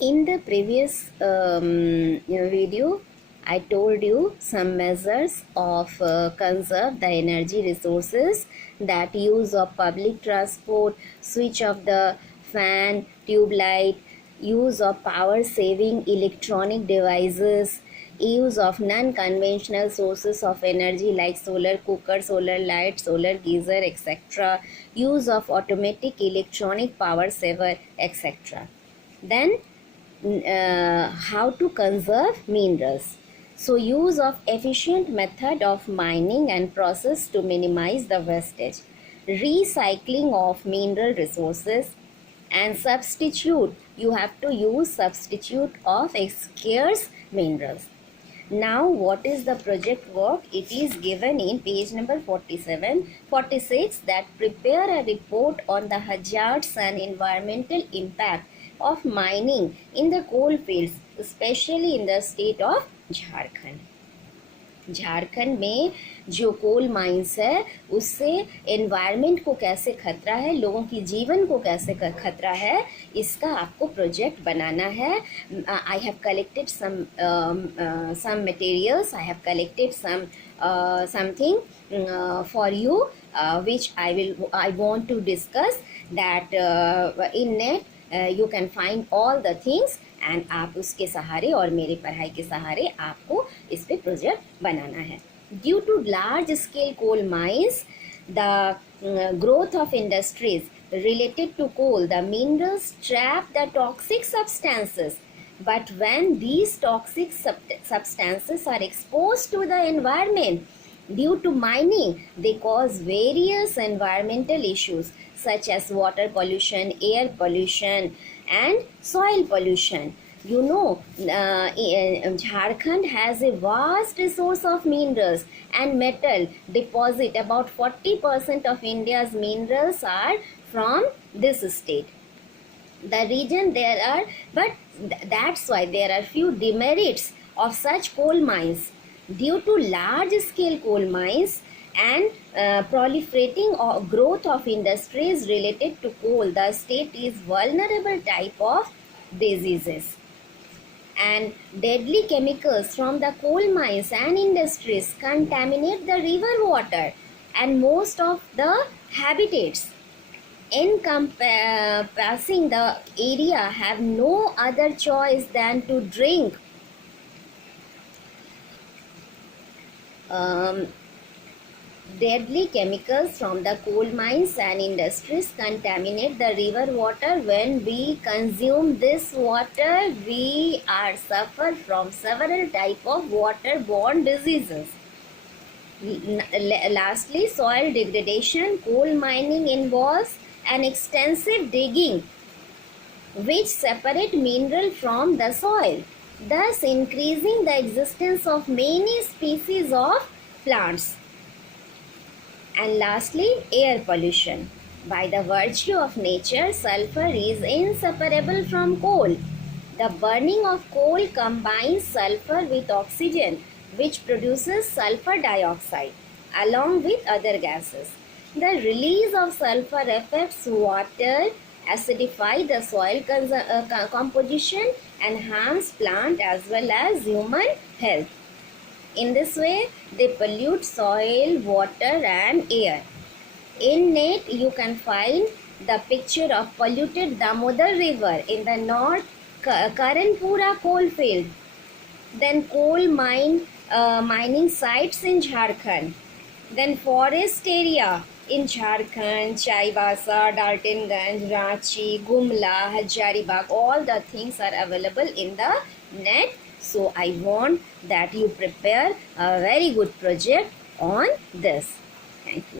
In the previous video, I told you some measures of conserve the energy resources, that use of public transport, switch of the fan, tube light, use of power saving electronic devices, use of non-conventional sources of energy like solar cooker, solar light, solar geyser, etc., use of automatic electronic power saver, etc. Then how to conserve minerals. So use of efficient method of mining and process to minimize the wastage. Recycling of mineral resources and substitute. You have to use substitute of scarce minerals. Now what is the project work? It is given in page number 47, 46, that prepare a report on the hazards and environmental impact of mining in the coal fields, especially in the state of Jharkhand. Jharkhand में जो coal mines है उससे environment को कैसे खतरा है, लोगों की जीवन को कैसे खतरा है, इसका आपको प्रोजेक्ट बनाना है. I have collected some materials, I have collected something for you, which I want to discuss, that in net you can find all the things, and आप उसके सहारे और मेरे पढ़ाई के सहारे आपको इस पे प्रोजेक्ट बनाना है. Due to large scale coal mines, the growth of industries related to coal, the minerals trap the toxic substances, but when these toxic substances are exposed to the environment due to mining, they cause various environmental issues such as water pollution, air pollution and soil pollution. You know, Jharkhand has a vast resource of minerals and metal deposit. About 40% of India's minerals are from this state. The region there are, but that's why there are few demerits of such coal mines. Due to large scale coal mines and proliferating growth of industries related to coal, the state is vulnerable type of diseases. And deadly chemicals from the coal mines and industries contaminate the river water and most of the habitats encompassing the area have no other choice than to drink deadly chemicals from the coal mines and industries contaminate the river water. When we consume this water, we are suffer from several type of waterborne diseases. Lastly, soil degradation. Coal mining involves an extensive digging which separate mineral from the soil, thus increasing the existence of many species of plants. And lastly, air pollution. By the virtue of nature, sulfur is inseparable from coal. The burning of coal combines sulfur with oxygen, which produces sulfur dioxide along with other gases. The release of sulfur affects water, acidify the soil composition, and harms plant as well as human health. In this way, they pollute soil, water and air. In net, you can find the picture of polluted Damodar River in the north, Karanpura coal field. Then coal mining sites in Jharkhand. Then forest area in Jharkhand, Chaibasa, Daltonganj, Ranchi, Gumla, Hazaribagh, all the things are available in the net. So I want that you prepare a very good project on this. Thank you.